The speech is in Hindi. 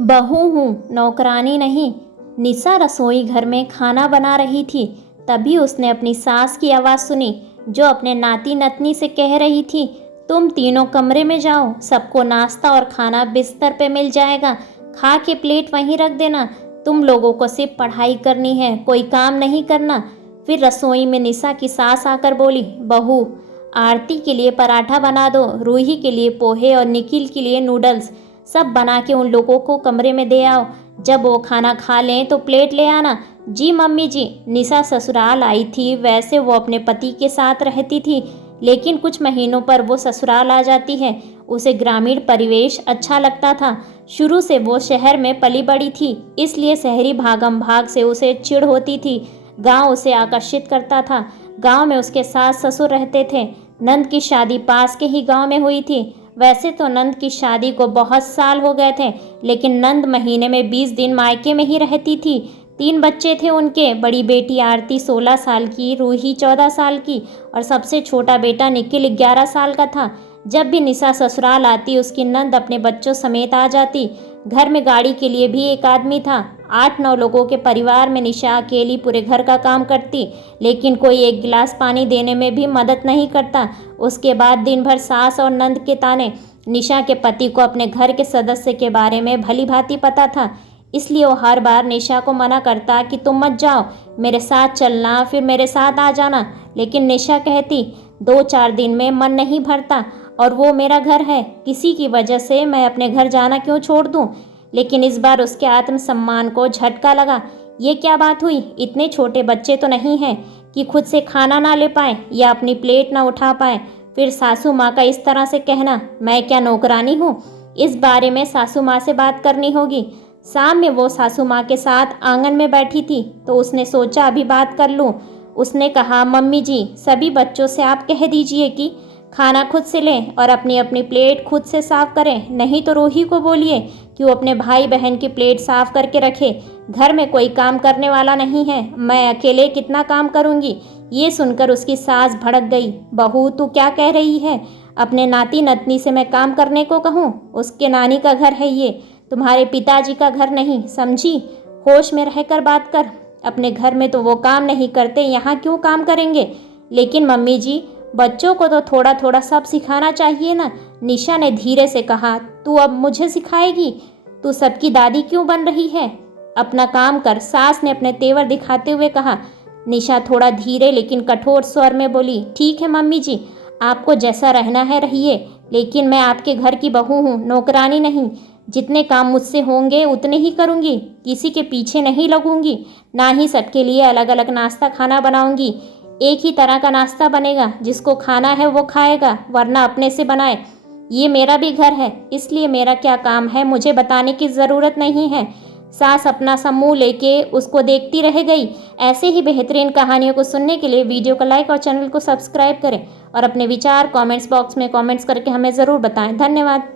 बहू हूँ, नौकरानी नहीं। निशा रसोई घर में खाना बना रही थी। तभी उसने अपनी सास की आवाज़ सुनी, जो अपने नाती नतनी से कह रही थी, तुम तीनों कमरे में जाओ, सबको नाश्ता और खाना बिस्तर पे मिल जाएगा, खा के प्लेट वहीं रख देना। तुम लोगों को सिर्फ पढ़ाई करनी है, कोई काम नहीं करना। फिर रसोई में निशा की सास आकर बोली, बहू, आरती के लिए पराठा बना दो, रूही के लिए पोहे और निखिल के लिए नूडल्स, सब बना के उन लोगों को कमरे में दे आओ। जब वो खाना खा लें तो प्लेट ले आना। जी मम्मी जी। निशा ससुराल आई थी। वैसे वो अपने पति के साथ रहती थी, लेकिन कुछ महीनों पर वो ससुराल आ जाती है। उसे ग्रामीण परिवेश अच्छा लगता था। शुरू से वो शहर में पली बड़ी थी, इसलिए शहरी भागम भाग से उसे चिढ़ होती थी। गांव उसे आकर्षित करता था। गांव में उसके सास ससुर रहते थे। नंद की शादी पास के ही गांव में हुई थी। वैसे तो नंद की शादी को बहुत साल हो गए थे, लेकिन नंद महीने में 20 दिन मायके में ही रहती थी। 3 बच्चे थे उनके। बड़ी बेटी आरती 16 साल की, रूही 14 साल की और सबसे छोटा बेटा निखिल 11 साल का था। जब भी निशा ससुराल आती, उसकी नंद अपने बच्चों समेत आ जाती। घर में गाड़ी के लिए भी एक आदमी था। 8-9 लोगों के परिवार में निशा अकेली पूरे घर का काम करती, लेकिन कोई एक गिलास पानी देने में भी मदद नहीं करता। उसके बाद दिन भर सास और नंद के ताने। निशा के पति को अपने घर के सदस्य के बारे में भली भांति पता था, इसलिए वो हर बार निशा को मना करता कि तुम मत जाओ, मेरे साथ चलना, फिर मेरे साथ आ जाना। लेकिन निशा कहती, 2-4 दिन में मन नहीं भरता और वो मेरा घर है, किसी की वजह से मैं अपने घर जाना क्यों छोड़ दूं। लेकिन इस बार उसके आत्मसम्मान को झटका लगा। ये क्या बात हुई? इतने छोटे बच्चे तो नहीं हैं कि खुद से खाना ना ले पाए या अपनी प्लेट ना उठा पाए। फिर सासू माँ का इस तरह से कहना, मैं क्या नौकरानी हूँ? इस बारे में सासू माँ से बात करनी होगी। शाम में वो सासू माँ के साथ आंगन में बैठी थी, तो उसने सोचा अभी बात कर लूँ। उसने कहा, मम्मी जी, सभी बच्चों से आप कह दीजिए कि खाना खुद से लें और अपनी अपनी प्लेट खुद से साफ करें। नहीं तो रूही को बोलिए कि वो अपने भाई बहन की प्लेट साफ करके रखे। घर में कोई काम करने वाला नहीं है, मैं अकेले कितना काम करूँगी। ये सुनकर उसकी सास भड़क गई। बहू, तू क्या कह रही है? अपने नाती नतनी से मैं काम करने को कहूँ? उसके नानी का घर है ये, तुम्हारे पिताजी का घर नहीं, समझी? होश में रहकर बात कर। अपने घर में तो वो काम नहीं करते, यहाँ क्यों काम करेंगे? लेकिन मम्मी जी, बच्चों को तो थोड़ा थोड़ा सब सिखाना चाहिए ना। निशा ने धीरे से कहा, तू अब मुझे सिखाएगी? तू सबकी दादी क्यों बन रही है? अपना काम कर, सास ने अपने तेवर दिखाते हुए कहा। निशा थोड़ा धीरे लेकिन कठोर स्वर में बोली, ठीक है मम्मी जी, आपको जैसा रहना है रहिए, लेकिन मैं आपके घर की बहू हूँ, नौकरानी नहीं। जितने काम मुझसे होंगे उतने ही करूँगी, किसी के पीछे नहीं लगूंगी। ना ही सबके लिए अलग अलग नाश्ता खाना बनाऊंगी। एक ही तरह का नाश्ता बनेगा, जिसको खाना है वो खाएगा, वरना अपने से बनाए। ये मेरा भी घर है, इसलिए मेरा क्या काम है मुझे बताने की ज़रूरत नहीं है। सास अपना सा मुँह लेके उसको देखती रह गई। ऐसे ही बेहतरीन कहानियों को सुनने के लिए वीडियो को लाइक और चैनल को सब्सक्राइब करें और अपने विचार कमेंट्स बॉक्स में कमेंट्स करके हमें ज़रूर बताएं। धन्यवाद।